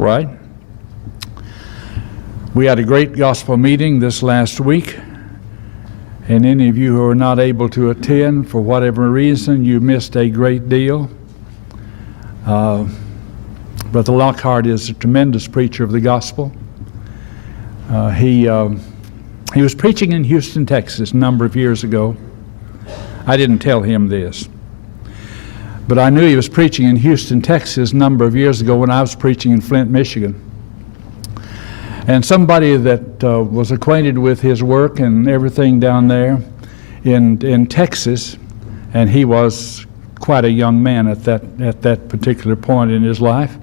All right. We had a great gospel meeting this last week, and any of you who are not able to attend for whatever reason, you missed a great deal. Brother Lockhart is a tremendous preacher of the gospel. He was preaching in Houston, Texas a number of years ago. I didn't tell him this, but I knew he was preaching in Houston, Texas a number of years ago when I was preaching in Flint, Michigan. And somebody that was acquainted with his work and everything down there in Texas, and he was quite a young man at that particular point in his life.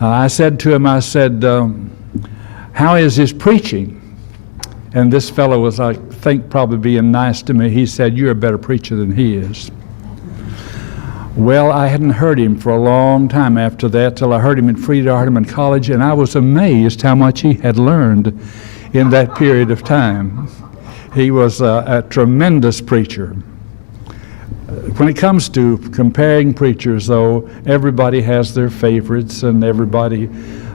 I said to him, how is his preaching? And this fellow was, I think, probably being nice to me. He said, "You're a better preacher than he is." Well, I hadn't heard him for a long time after that, till I heard him at Freed-Hardeman College, and I was amazed how much he had learned in that period of time. He was a tremendous preacher. When it comes to comparing preachers, though, everybody has their favorites, and everybody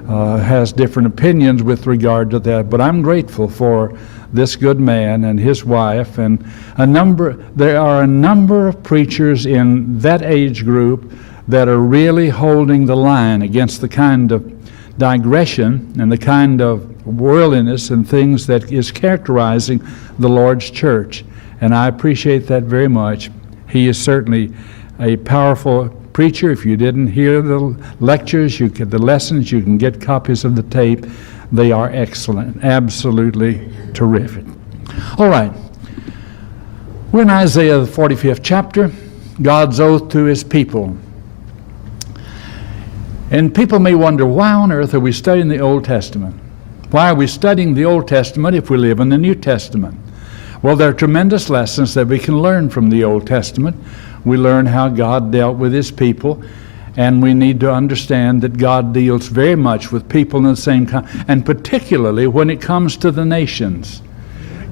has different opinions with regard to that. But I'm grateful for this good man and his wife, and there are a number of preachers in that age group that are really holding the line against the kind of digression and the kind of worldliness and things that is characterizing the Lord's church. And I appreciate that very much. He is certainly a powerful preacher. If you didn't hear the lectures, the lessons, you can get copies of the tape. They are excellent, absolutely terrific. All right, we're in Isaiah, the 45th chapter, God's oath to his people. And people may wonder, why on earth are we studying the Old Testament? Why are we studying the Old Testament if we live in the New Testament? Well, there are tremendous lessons that we can learn from the Old Testament. We learn how God dealt with his people, and we need to understand that God deals very much with people in the same kind, and particularly when it comes to the nations.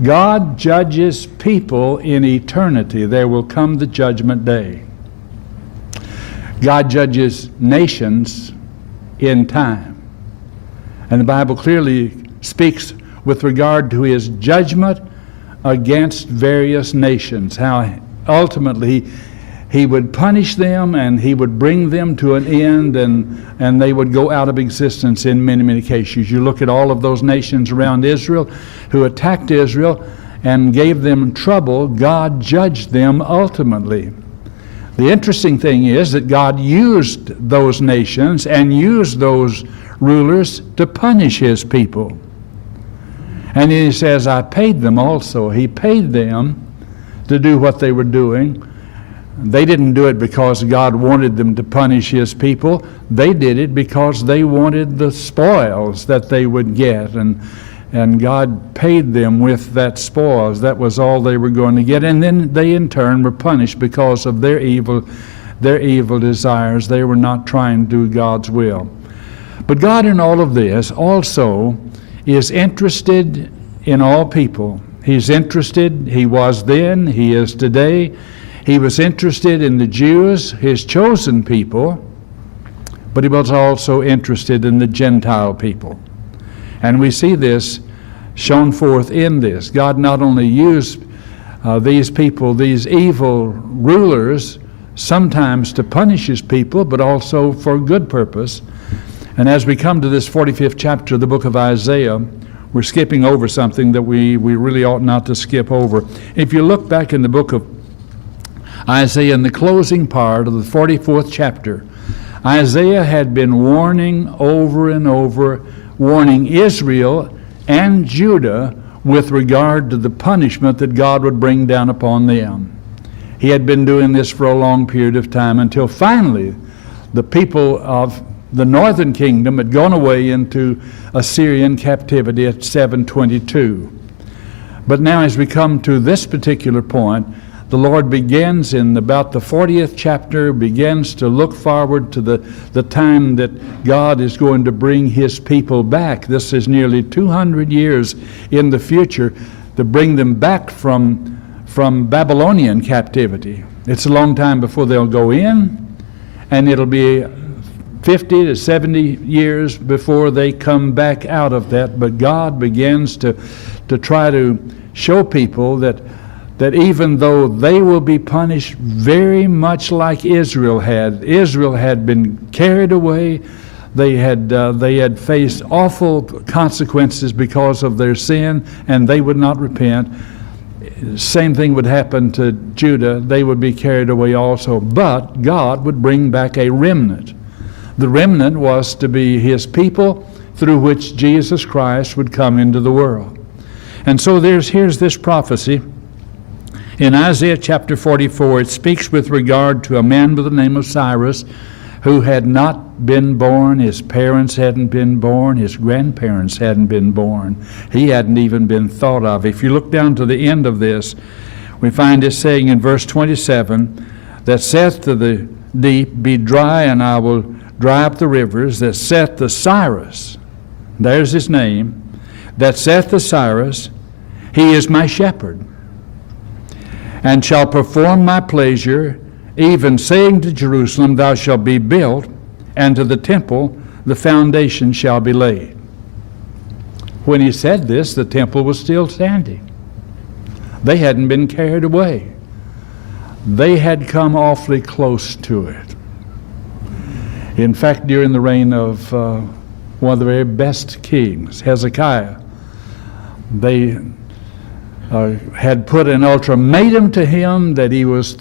God judges people in eternity. There will come the judgment day. God judges nations in time. And the Bible clearly speaks with regard to his judgment against various nations, how ultimately he would punish them and he would bring them to an end, and they would go out of existence in many, many cases. You look at all of those nations around Israel who attacked Israel and gave them trouble. God judged them ultimately. The interesting thing is that God used those nations and used those rulers to punish his people. And he says, I paid them also. He paid them to do what they were doing. They didn't do it because God wanted them to punish his people. They did it because they wanted the spoils that they would get. And God paid them with that spoils. That was all they were going to get. And then they in turn were punished because of their evil desires. They were not trying to do God's will. But God in all of this also is interested in all people. He's interested, he was then, he is today. He was interested in the Jews, his chosen people, but he was also interested in the Gentile people. And we see this shown forth in this. God not only used these people, these evil rulers, sometimes to punish his people, but also for good purpose. And as we come to this 45th chapter of the book of Isaiah, we're skipping over something that we really ought not to skip over. If you look back in the book of Isaiah, in the closing part of the 44th chapter, Isaiah had been warning over and over, warning Israel and Judah with regard to the punishment that God would bring down upon them. He had been doing this for a long period of time until finally the people of the northern kingdom had gone away into Assyrian captivity at 722. But now as we come to this particular point, the Lord begins in about the 40th chapter, begins to look forward to the time that God is going to bring his people back. This is nearly 200 years in the future, to bring them back from Babylonian captivity. It's a long time before they'll go in, and it'll be 50 to 70 years before they come back out of that. But God begins to try to show people that even though they will be punished very much like Israel had been carried away. They had faced awful consequences because of their sin, and they would not repent. Same thing would happen to Judah. They would be carried away also. But God would bring back a remnant. The remnant was to be His people through which Jesus Christ would come into the world. And so here's this prophecy. In Isaiah chapter 44, it speaks with regard to a man by the name of Cyrus who had not been born. His parents hadn't been born. His grandparents hadn't been born. He hadn't even been thought of. If you look down to the end of this, we find it saying in verse 27, that saith to the deep, be dry, and I will dry up the rivers, that saith to Cyrus, there's his name, that saith to Cyrus, he is my shepherd, and shall perform my pleasure, even saying to Jerusalem, thou shalt be built, and to the temple the foundation shall be laid. When he said this, the temple was still standing. They hadn't been carried away. They had come awfully close to it. In fact, during the reign of one of the very best kings, Hezekiah, they had put an ultimatum to him that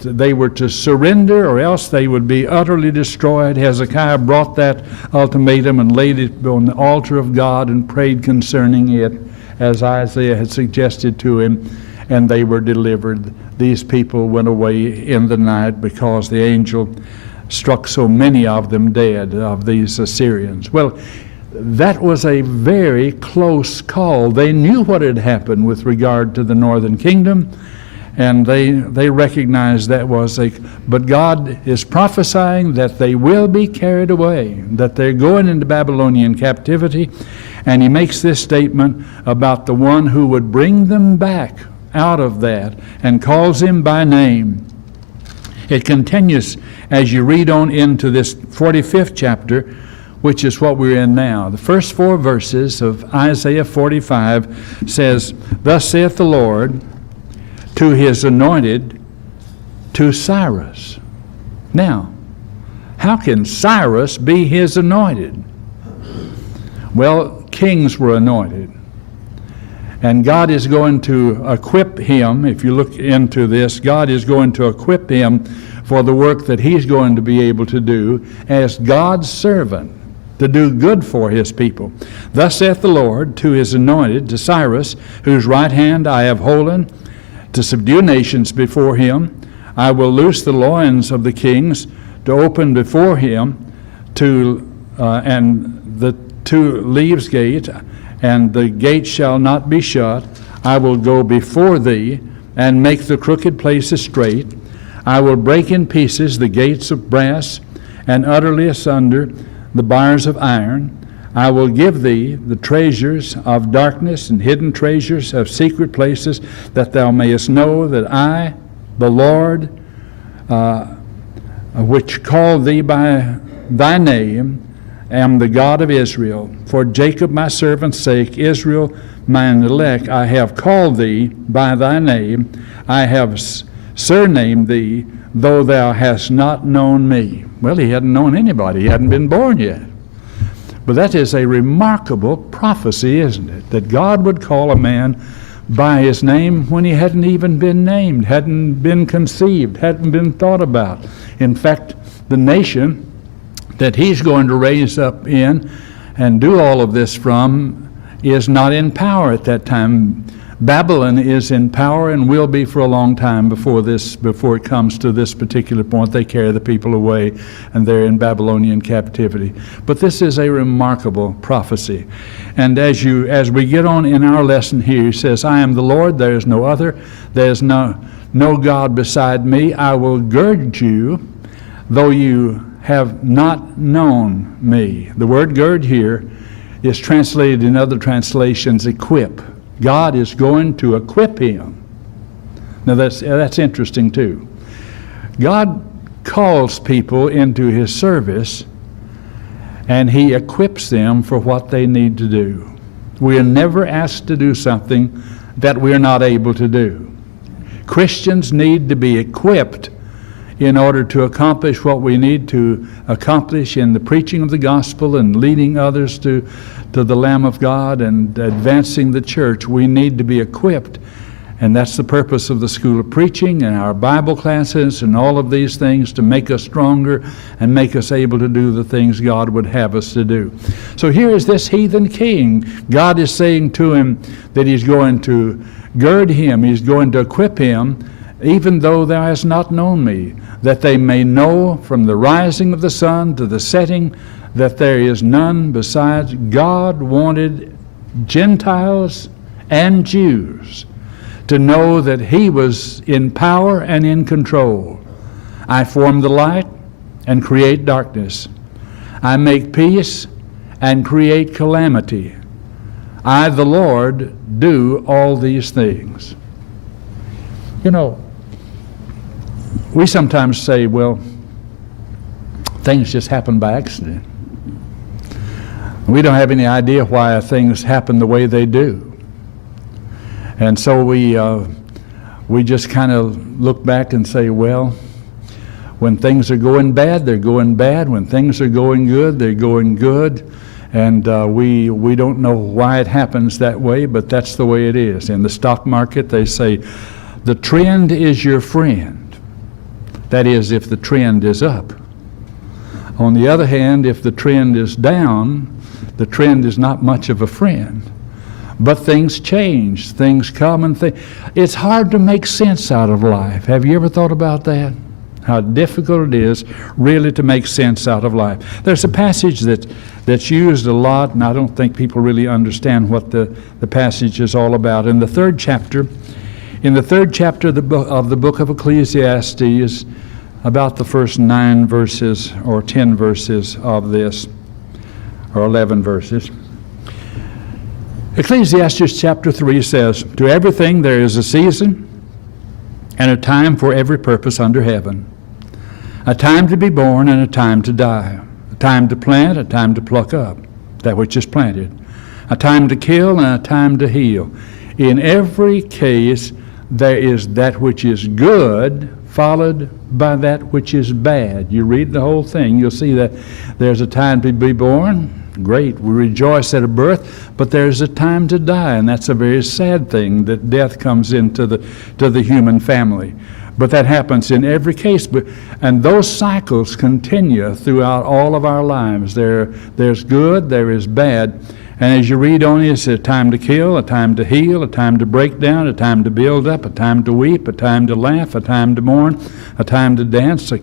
they were to surrender or else they would be utterly destroyed. Hezekiah brought that ultimatum and laid it on the altar of God and prayed concerning it as Isaiah had suggested to him, and they were delivered. These people went away in the night because the angel struck so many of them dead, of these Assyrians. Well, that was a very close call. They knew what had happened with regard to the northern kingdom, and they recognized that was but God is prophesying that they will be carried away, that they're going into Babylonian captivity, and he makes this statement about the one who would bring them back out of that and calls him by name. It continues as you read on into this 45th chapter, which is what we're in now. The first 4 verses of Isaiah 45 says, thus saith the Lord to his anointed, to Cyrus. Now, how can Cyrus be his anointed? Well, kings were anointed. And God is going to equip him. If you look into this, God is going to equip him for the work that he's going to be able to do as God's servant, to do good for his people. Thus saith the Lord to his anointed, to Cyrus, whose right hand I have holden, to subdue nations before him. I will loose the loins of the kings, to open before him, and the 2 leaves gate, and the gate shall not be shut. I will go before thee, and make the crooked places straight. I will break in pieces the gates of brass, and utterly asunder the bars of iron. I will give thee the treasures of darkness and hidden treasures of secret places, that thou mayest know that I, the Lord, which called thee by thy name, am the God of Israel. For Jacob my servant's sake, Israel mine elect, I have called thee by thy name. I have surnamed thee, though thou hast not known me. Well, he hadn't known anybody. He hadn't been born yet. But that is a remarkable prophecy, isn't it? That God would call a man by his name when he hadn't even been named, hadn't been conceived, hadn't been thought about. In fact, the nation that he's going to raise up in and do all of this from is not in power at that time. Babylon is in power and will be for a long time before it comes to this particular point. They carry the people away and they're in Babylonian captivity. But this is a remarkable prophecy. And as we get on in our lesson here, he says, I am the Lord, there is no other. There is no God beside me. I will gird you, though you have not known me. The word gird here is translated in other translations, equip. God is going to equip him. Now that's interesting too. God calls people into his service, and He equips them for what they need to do. We are never asked to do something that we're not able to do. Christians need to be equipped in order to accomplish what we need to accomplish in the preaching of the gospel and leading others to the Lamb of God and advancing the church. We need to be equipped, and that's the purpose of the School of Preaching and our Bible classes and all of these things, to make us stronger and make us able to do the things God would have us to do. So here is this heathen king. God is saying to him that He's going to gird him, He's going to equip him, even though thou hast not known me, that they may know from the rising of the sun to the setting that there is none besides. God wanted Gentiles and Jews to know that He was in power and in control. I form the light and create darkness. I make peace and create calamity. I, the Lord, do all these things. You know, we sometimes say, well, things just happen by accident. We don't have any idea why things happen the way they do. And so we just kind of look back and say, well, when things are going bad, they're going bad. When things are going good, they're going good. And we don't know why it happens that way, but that's the way it is. In the stock market, they say, the trend is your friend. That is, if the trend is up. On the other hand, if the trend is down, the trend is not much of a friend. But things change, things come and it's hard to make sense out of life. Have you ever thought about that? How difficult it is really to make sense out of life. There's a passage that's used a lot, and I don't think people really understand what the passage is all about. In the third chapter of the book of Ecclesiastes, about the first 9 verses or 10 verses of this, or 11 verses, Ecclesiastes chapter 3 says, to everything there is a season and a time for every purpose under heaven, a time to be born and a time to die, a time to plant, a time to pluck up that which is planted, a time to kill and a time to heal. In every case there is that which is good followed by that which is bad. You read the whole thing, you'll see that there's a time to be born. Great, we rejoice at a birth, but there's a time to die, and that's a very sad thing, that death comes into the human family. But that happens in every case, and those cycles continue throughout all of our lives. There's good, there is bad, and as you read on, it's a time to kill, a time to heal, a time to break down, a time to build up, a time to weep, a time to laugh, a time to mourn, a time to dance, a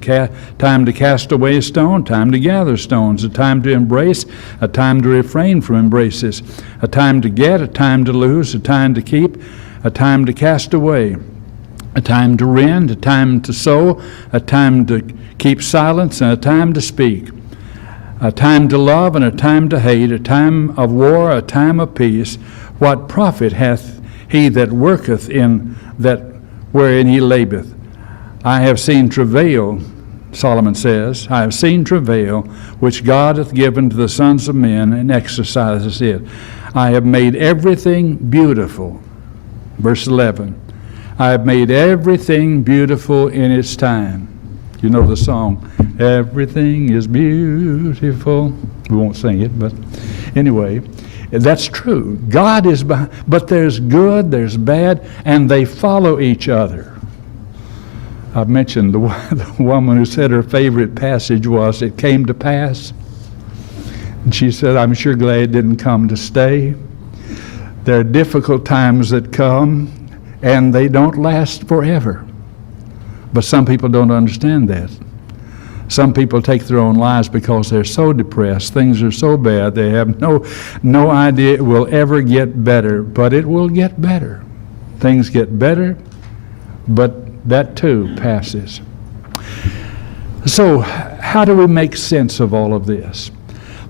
time to cast away a stone, time to gather stones, a time to embrace, a time to refrain from embraces, a time to get, a time to lose, a time to keep, a time to cast away, a time to rend, a time to sow, a time to keep silence, and a time to speak, a time to love and a time to hate, a time of war, a time of peace. What profit hath he that worketh in that wherein he labeth? I have seen travail, Solomon says, I have seen travail, which God hath given to the sons of men, and exercises it. I have made everything beautiful. Verse 11, I have made everything beautiful in its time. You know the song, everything is beautiful. We won't sing it, but anyway, that's true. God is behind, but there's good, there's bad, and they follow each other. I've mentioned the woman who said her favorite passage was, it came to pass. And she said, I'm sure glad it didn't come to stay. There are difficult times that come, and they don't last forever. But some people don't understand that. Some people take their own lives because they're so depressed. Things are so bad. They have no idea it will ever get better. But it will get better. Things get better, but that too passes. So how do we make sense of all of this?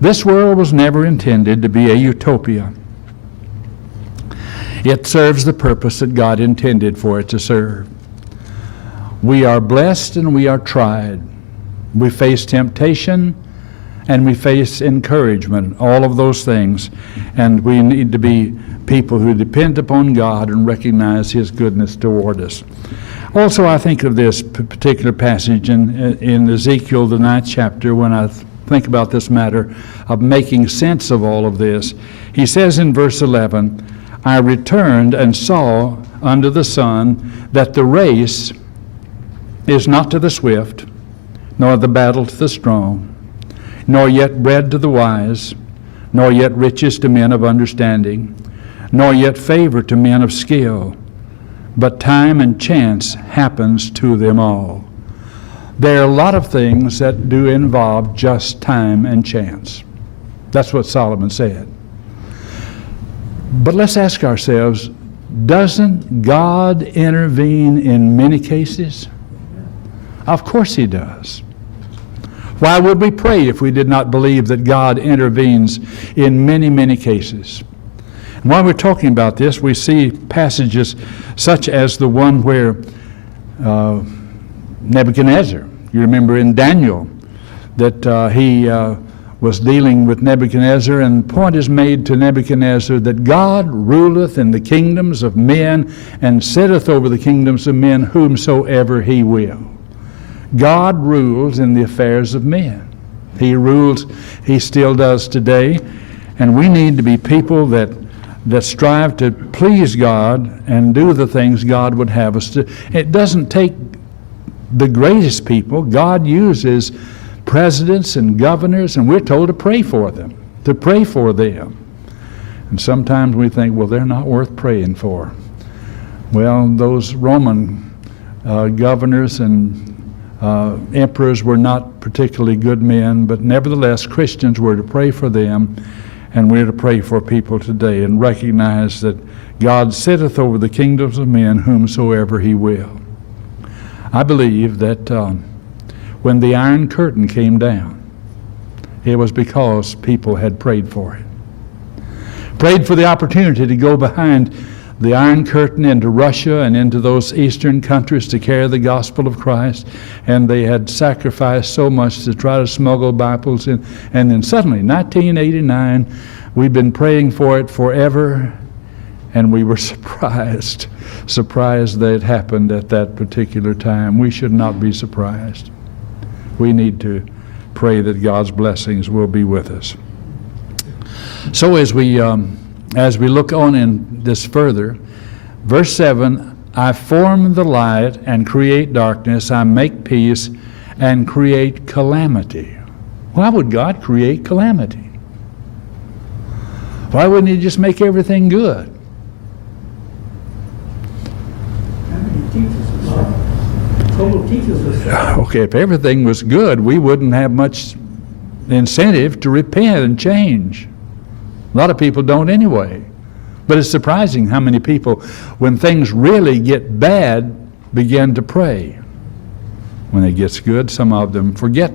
This world was never intended to be a utopia. It serves the purpose that God intended for it to serve. We are blessed and we are tried. We face temptation and we face encouragement, all of those things. And we need to be people who depend upon God and recognize His goodness toward us. Also, I think of this particular passage in Ezekiel, the 9th chapter, when I think about this matter of making sense of all of this. He says in verse 11, I returned and saw under the sun that the race is not to the swift, nor the battle to the strong, nor yet bread to the wise, nor yet riches to men of understanding, nor yet favor to men of skill, but time and chance happens to them all. There are a lot of things that do involve just time and chance. That's what Solomon said. But let's ask ourselves, doesn't God intervene in many cases? Of course He does. Why would we pray if we did not believe that God intervenes in many, many cases? And while we're talking about this, we see passages such as the one where Nebuchadnezzar, you remember in Daniel, that he was dealing with Nebuchadnezzar, and point is made to Nebuchadnezzar that God ruleth in the kingdoms of men and sitteth over the kingdoms of men whomsoever He will. God rules in the affairs of men. He rules, He still does today, and we need to be people that strive to please God and do the things God would have us to. It doesn't take the greatest people. God uses presidents and governors, and we're told to pray for them, And sometimes we think, well, they're not worth praying for. Well, those Roman governors and emperors were not particularly good men, but nevertheless, Christians were to pray for them, and we're to pray for people today and recognize that God sitteth over the kingdoms of men whomsoever He will. I believe that when the Iron Curtain came down, it was because people had prayed for it. Prayed for the opportunity to go behind the Iron Curtain into Russia and into those eastern countries to carry the gospel of Christ, and they had sacrificed so much to try to smuggle Bibles in. And then suddenly, 1989, we've been praying for it forever, and we were surprised that it happened at that particular time. We should not be surprised. We need to pray that God's blessings will be with us. So as we look on in this further, verse 7, I form the light and create darkness, I make peace and create calamity. Why would God create calamity? Why wouldn't He just make everything good? Okay, if everything was good, we wouldn't have much incentive to repent and change. A lot of people don't anyway. But it's surprising how many people, when things really get bad, begin to pray. When it gets good, some of them forget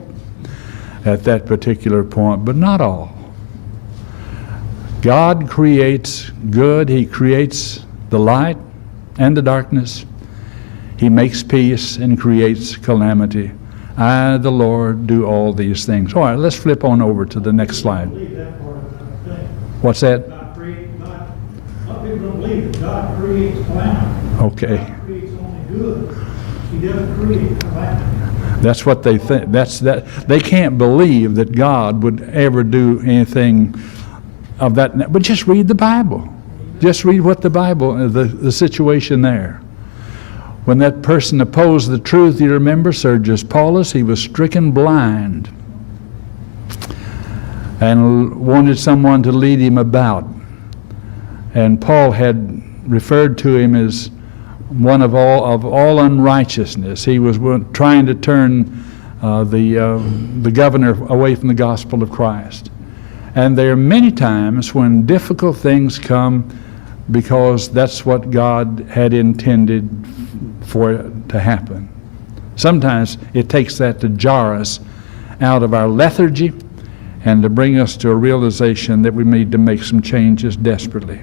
at that particular point, but not all. God creates good. He creates the light and the darkness. He makes peace and creates calamity. I, the Lord, do all these things. All right, let's flip on over to the next slide. What's that? A lot of people don't believe that God creates calamity. Okay. God creates only good. He doesn't create calamity. That's what they think. They can't believe that God would ever do anything of that. But just read the Bible. Just read what the Bible, the situation there. When that person opposed the truth, you remember, Sergius Paulus, he was stricken blind and wanted someone to lead him about. And Paul had referred to him as one of all unrighteousness. He was trying to turn the governor away from the gospel of Christ. And there are many times when difficult things come because that's what God had intended for it to happen. Sometimes it takes that to jar us out of our lethargy and to bring us to a realization that we need to make some changes desperately.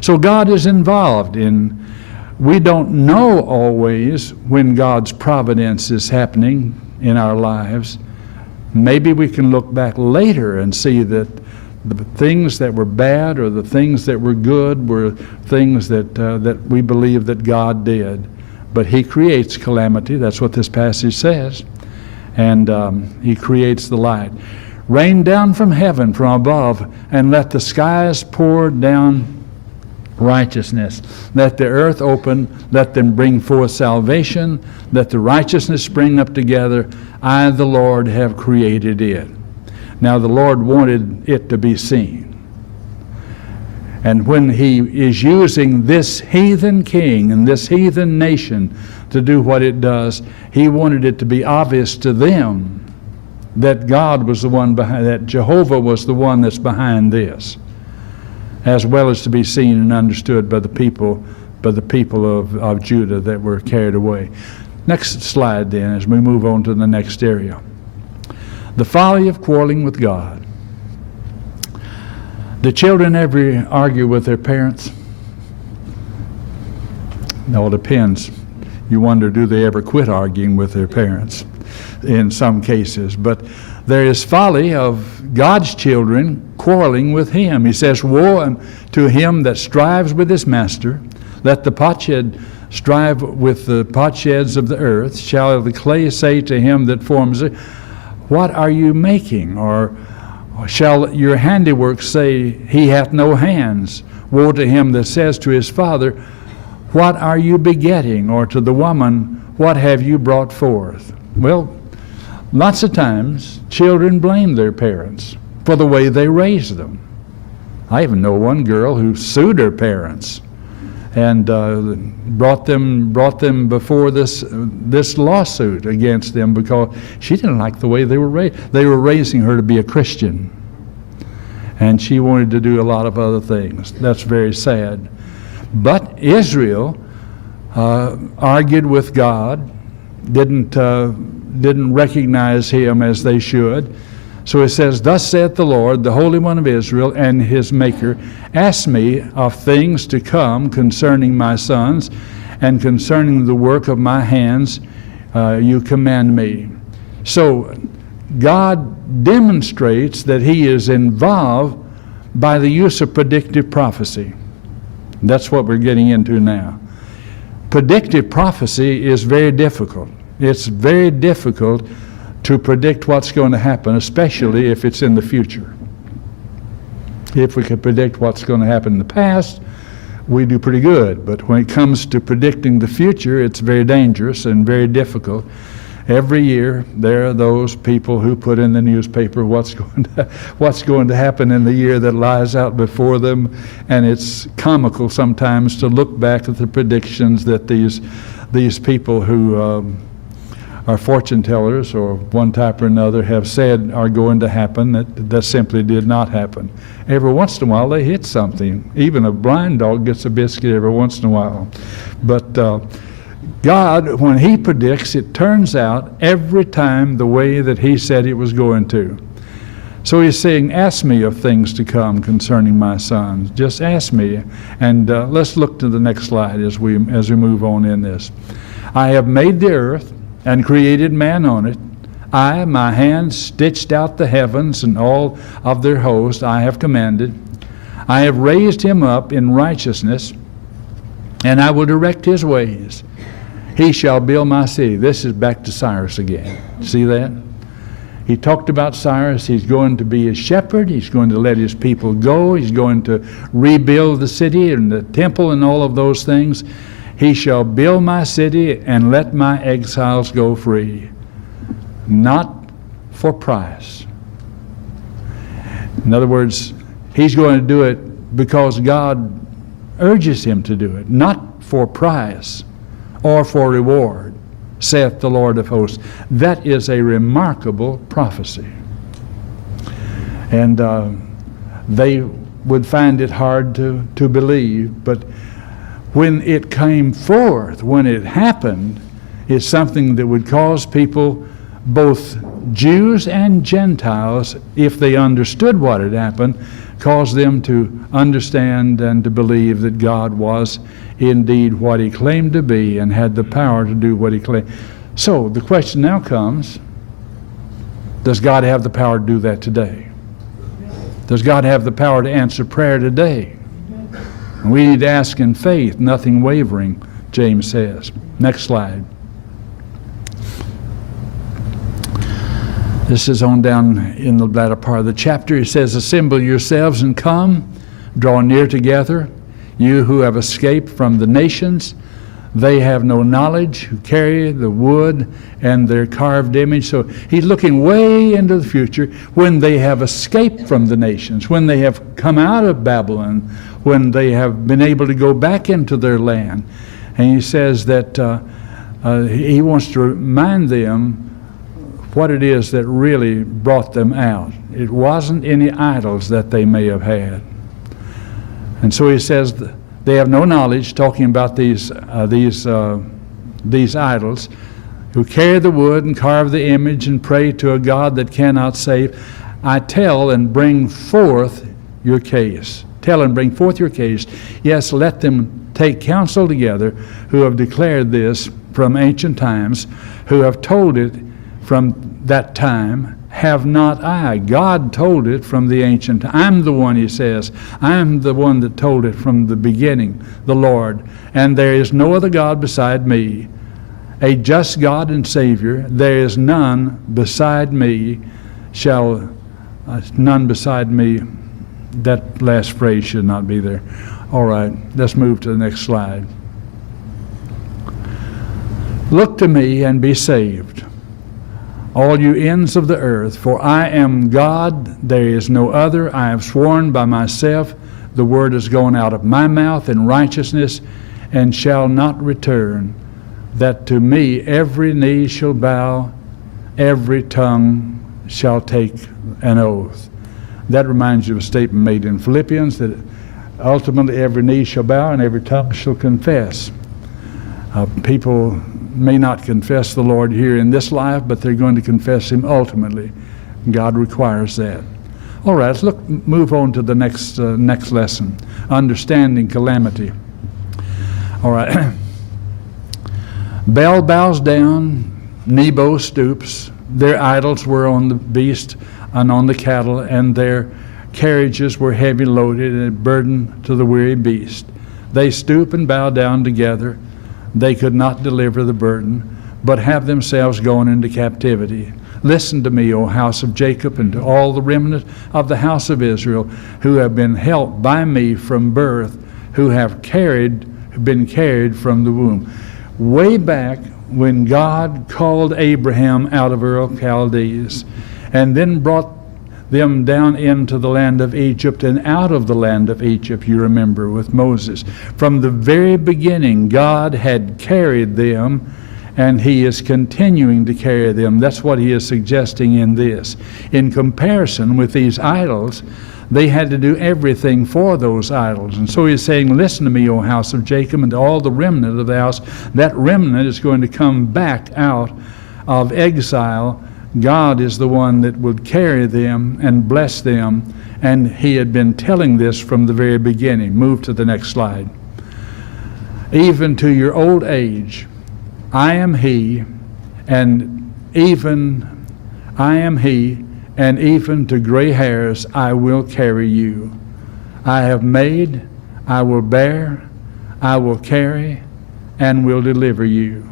So God is involved in, we don't know always when God's providence is happening in our lives, Maybe we can look back later and see that the things that were bad or the things that were good were things that we believe that God did. But He creates calamity. That's what this passage says. And He creates the light. Rain down from heaven, from above, and let the skies pour down righteousness. Let the earth open, let them bring forth salvation, let the righteousness spring up together. I, the Lord, have created it. Now the Lord wanted it to be seen. And when He is using this heathen king and this heathen nation to do what it does, He wanted it to be obvious to them that God was the one behind, that Jehovah was the one that's behind this, as well as to be seen and understood by the people of Judah that were carried away. Next slide then, as we move on to the next area. The folly of quarreling with God. Do children ever argue with their parents? No, it depends. You wonder, do they ever quit arguing with their parents? In some cases. But there is folly of God's children quarreling with Him. He says, woe to him that strives with his master. Let the potsherd strive with the potsheds of the earth. Shall the clay say to him that forms it, what are you making? Or shall your handiwork say, he hath no hands? Woe to him that says to his father, what are you begetting? Or to the woman, what have you brought forth? Well, lots of times children blame their parents for the way they raised them. I even know one girl who sued her parents and brought them before this lawsuit against them because she didn't like the way they were raised. They were raising her to be a Christian, and she wanted to do a lot of other things. That's very sad. But Israel argued with God, didn't recognize Him as they should. So it says, thus saith the Lord, the Holy One of Israel and His Maker, ask me of things to come concerning my sons, and concerning the work of my hands you command me. So God demonstrates that He is involved by the use of predictive prophecy. That's what we're getting into now. Predictive prophecy is very difficult. It's very difficult to predict what's going to happen, especially if it's in the future. If we can predict what's going to happen in the past, we do pretty good. But when it comes to predicting the future, it's very dangerous and very difficult. Every year, there are those people who put in the newspaper what's going to happen in the year that lies out before them, and it's comical sometimes to look back at the predictions that these people who are fortune tellers or one type or another have said are going to happen that simply did not happen. Every once in a while they hit something. Even a blind dog gets a biscuit every once in a while. But God, when He predicts, it turns out every time the way that He said it was going to. So He's saying, ask me of things to come concerning my sons. Just ask me. And let's look to the next slide as we move on in this. I have made the earth and created man on it. I, my hands, stitched out the heavens and all of their host I have commanded. I have raised him up in righteousness, and I will direct his ways. He shall build my city. This is back to Cyrus again. See that? He talked about Cyrus. He's going to be a shepherd. He's going to let his people go. He's going to rebuild the city and the temple and all of those things. He shall build my city and let my exiles go free. Not for price. In other words, he's going to do it because God urges him to do it, not for price or for reward, saith the Lord of hosts. That is a remarkable prophecy. And they would find it hard to believe, but when it came forth, when it happened, it's something that would cause people, both Jews and Gentiles, if they understood what had happened, cause them to understand and to believe that God was indeed what He claimed to be and had the power to do what He claimed. So the question now comes, Does God have the power to do that today? Does God have the power to answer prayer today? And we need to ask in faith, nothing wavering, James says. Next slide. This is on down in the latter part of the chapter. It says, assemble yourselves and come, draw near together, you who have escaped from the nations. They have no knowledge, who carry the wood and their carved image. So he's looking way into the future when they have escaped from the nations, when they have come out of Babylon, when they have been able to go back into their land. And he says that he wants to remind them what it is that really brought them out. It wasn't any idols that they may have had. And so he says they have no knowledge, talking about these idols, who carry the wood and carve the image and pray to a God that cannot save. I tell and bring forth your case. Tell and bring forth your case. Yes, let them take counsel together who have declared this from ancient times, who have told it from that time. Have not I? God told it from the ancient time. I'm the one, he says. I'm the one that told it from the beginning, the Lord. And there is no other God beside me, a just God and Savior. There is none beside me, none beside me. That last phrase should not be there. All right, let's move to the next slide. Look to me and be saved, all you ends of the earth, for I am God, there is no other. I have sworn by myself, the word is gone out of my mouth in righteousness, and shall not return, that to me every knee shall bow, every tongue shall take an oath. That reminds you of a statement made in Philippians, that ultimately every knee shall bow and every tongue shall confess. People may not confess the Lord here in this life, but they're going to confess him ultimately. God requires that. All right, let's move on to the next lesson, understanding calamity. All right. Bel bows down, Nebo stoops. Their idols were on the beast and on the cattle, and their carriages were heavy loaded and a burden to the weary beast. They stoop and bow down together. They could not deliver the burden, but have themselves gone into captivity. Listen to me, O house of Jacob, and to all the remnant of the house of Israel, who have been helped by me from birth, who have been carried from the womb. Way back when God called Abraham out of Ur of Chaldees, and then brought them down into the land of Egypt and out of the land of Egypt, you remember, with Moses. From the very beginning, God had carried them, and he is continuing to carry them. That's what he is suggesting in this. In comparison with these idols, they had to do everything for those idols. And so he's saying, listen to me, O house of Jacob, and to all the remnant of the house. That remnant is going to come back out of exile. God is the one that would carry them and bless them, and he had been telling this from the very beginning. Move to the next slide. Even to your old age, I am he, and even to gray hairs I will carry you. I have made, I will bear, I will carry, and will deliver you.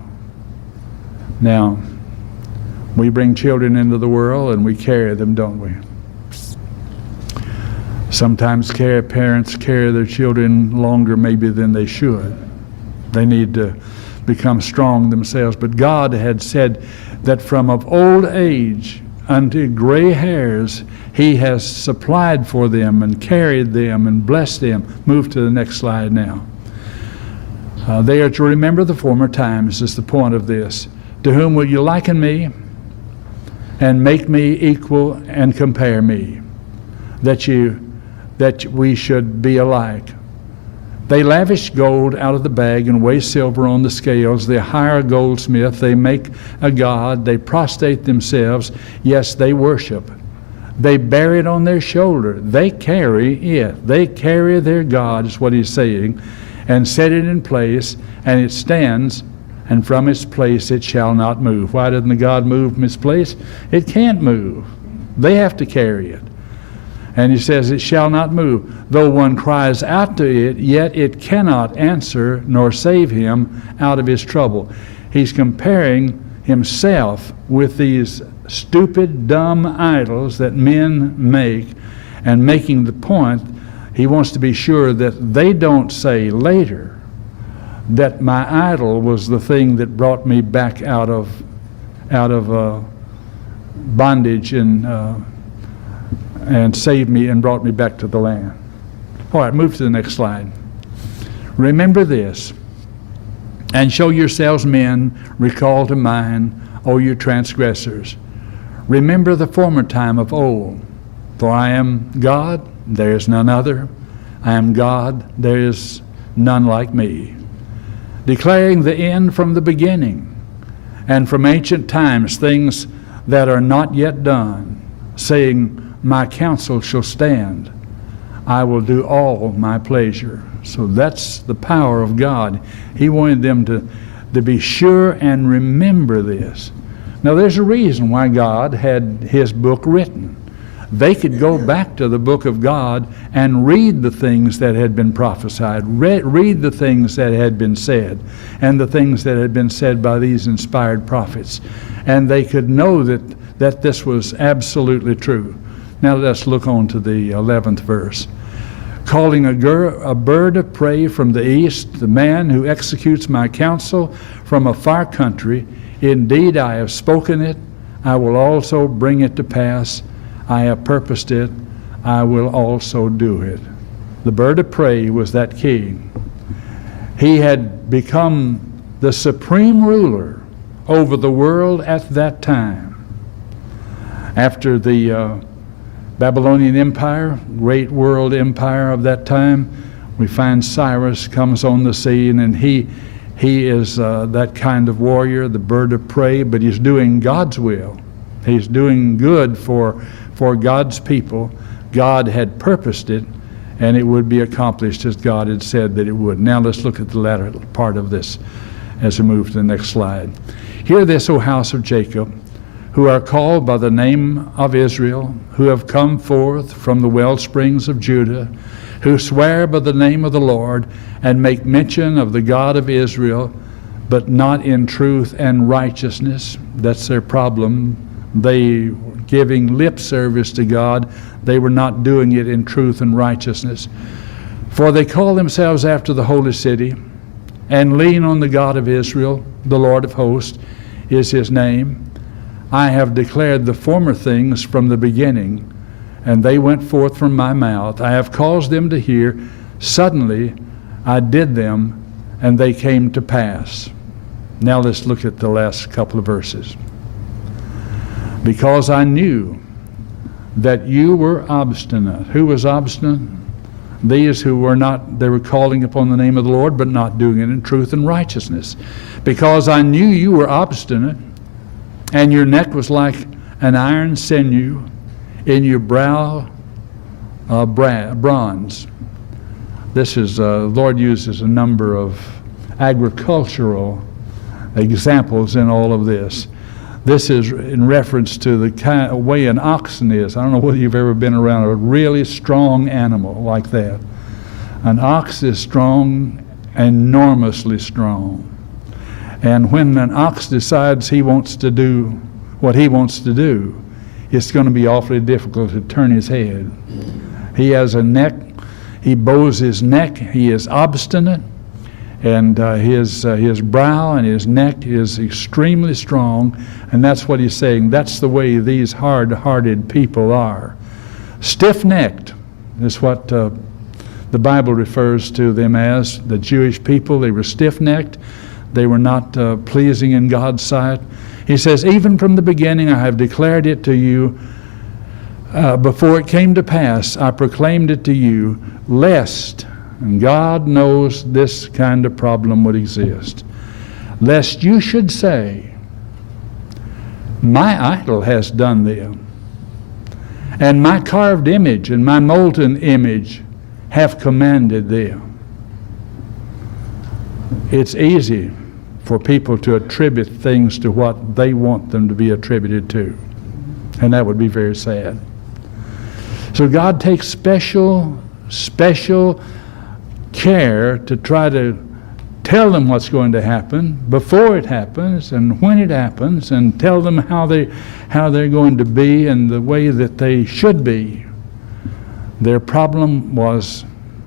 Now, we bring children into the world and we carry them, don't we? Sometimes parents carry their children longer maybe than they should. They need to become strong themselves. But God had said that from of old age unto gray hairs, he has supplied for them and carried them and blessed them. Move to the next slide now. They are to remember the former times is the point of this. To whom will you liken me? And make me equal and compare me, that we should be alike. They lavish gold out of the bag and weigh silver on the scales. They hire a goldsmith. They make a god. They prostrate themselves. Yes, they worship. They bear it on their shoulder. They carry it. They carry their God, is what he's saying, and set it in place, and it stands and from its place it shall not move. Why doesn't the God move from its place? It can't move. They have to carry it. And he says, it shall not move. Though one cries out to it, yet it cannot answer nor save him out of his trouble. He's comparing himself with these stupid, dumb idols that men make, and making the point, he wants to be sure that they don't say later that my idol was the thing that brought me back out of bondage and saved me and brought me back to the land. All right, move to the next slide. Remember this, and show yourselves men, recall to mind, O you transgressors. Remember the former time of old. For I am God, there is none other. I am God, there is none like me. Declaring the end from the beginning, and from ancient times things that are not yet done, saying, my counsel shall stand. I will do all my pleasure. So that's the power of God. He wanted them to be sure and remember this. Now there's a reason why God had his book written. They could go back to the book of God and read the things that had been prophesied, read the things that had been said, and the things that had been said by these inspired prophets. And they could know that this was absolutely true. Now let's look on to the 11th verse. Calling a bird of prey from the east, the man who executes my counsel from a far country, indeed I have spoken it, I will also bring it to pass. I have purposed it, I will also do it. The bird of prey was that king. He had become the supreme ruler over the world at that time. After the Babylonian Empire, great world empire of that time, we find Cyrus comes on the scene, and he is that kind of warrior, the bird of prey, but he's doing God's will. He's doing good for God's people. God had purposed it, and it would be accomplished as God had said that it would. Now let's look at the latter part of this as we move to the next slide. Hear this, O house of Jacob, who are called by the name of Israel, who have come forth from the well springs of Judah, who swear by the name of the Lord, and make mention of the God of Israel, but not in truth and righteousness. That's their problem. They were giving lip service to God. They were not doing it in truth and righteousness. For they call themselves after the holy city, and lean on the God of Israel. The Lord of hosts is his name. I have declared the former things from the beginning, and they went forth from my mouth. I have caused them to hear. Suddenly I did them, and they came to pass. Now let's look at the last couple of verses. Because I knew that you were obstinate. Who was obstinate? These who were not, they were calling upon the name of the Lord, but not doing it in truth and righteousness. Because I knew you were obstinate, and your neck was like an iron sinew, in your brow bronze. This is, Lord uses a number of agricultural examples in all of this. This is in reference to the kind of way an oxen is. I don't know whether you've ever been around a really strong animal like that. An ox is strong, enormously strong. And when an ox decides he wants to do what he wants to do, it's going to be awfully difficult to turn his head. He has a neck, he bows his neck, he is obstinate, and his brow and his neck is extremely strong, and that's what he's saying. That's the way these hard-hearted people are. Stiff-necked is what the Bible refers to them as. The Jewish people, they were stiff-necked. They were not pleasing in God's sight. He says, even from the beginning I have declared it to you. Before it came to pass, I proclaimed it to you, lest, and God knows this kind of problem would exist, lest you should say, my idol has done them, and my carved image and my molten image have commanded them. It's easy for people to attribute things to what they want them to be attributed to. And that would be very sad. So God takes special care to try to tell them what's going to happen before it happens and when it happens, and tell them how they're going to be and the way that they should be. Their problem was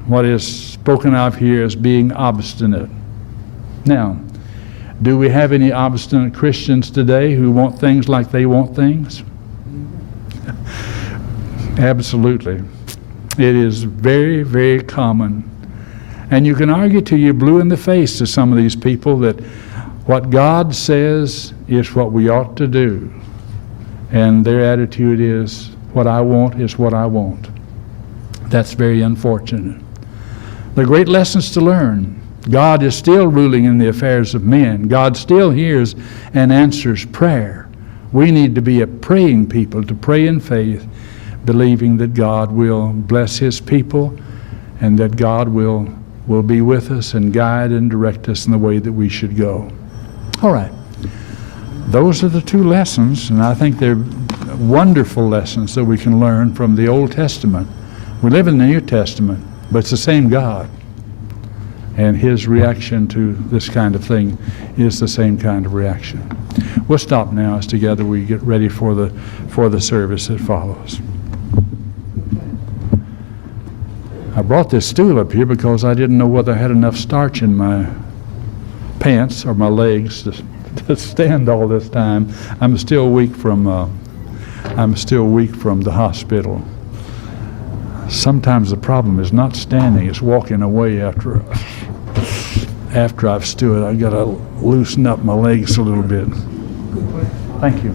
what is spoken of here as being obstinate. Now, do we have any obstinate Christians today who want things like they want things? Absolutely. It is very, very common. And you can argue till you're blue in the face to some of these people that what God says is what we ought to do. And their attitude is, what I want is what I want. That's very unfortunate. The great lessons to learn. God is still ruling in the affairs of men. God still hears and answers prayer. We need to be a praying people, to pray in faith, believing that God will bless His people and that God will be with us and guide and direct us in the way that we should go. All right. Those are the two lessons, and I think they're wonderful lessons that we can learn from the Old Testament. We live in the New Testament, but it's the same God. And His reaction to this kind of thing is the same kind of reaction. We'll stop now as together we get ready for the service that follows. I brought this stool up here because I didn't know whether I had enough starch in my pants or my legs to stand all this time. I'm still weak from the hospital. Sometimes the problem is not standing, it's walking away after I've stood. I've got to loosen up my legs a little bit. Thank you.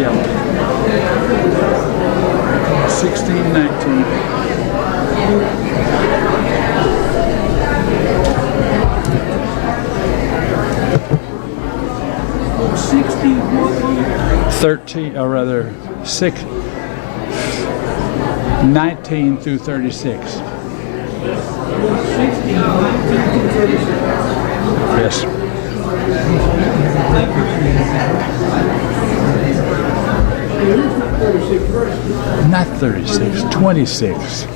Yeah. 1619. Oh, 60 what? 13, or rather, 19 through 36. 60, 19 to 36. Yes. There's not 36 verses. Not 36, 26.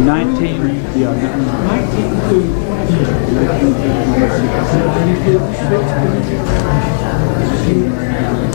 19, yeah, 19 to 19 to 26.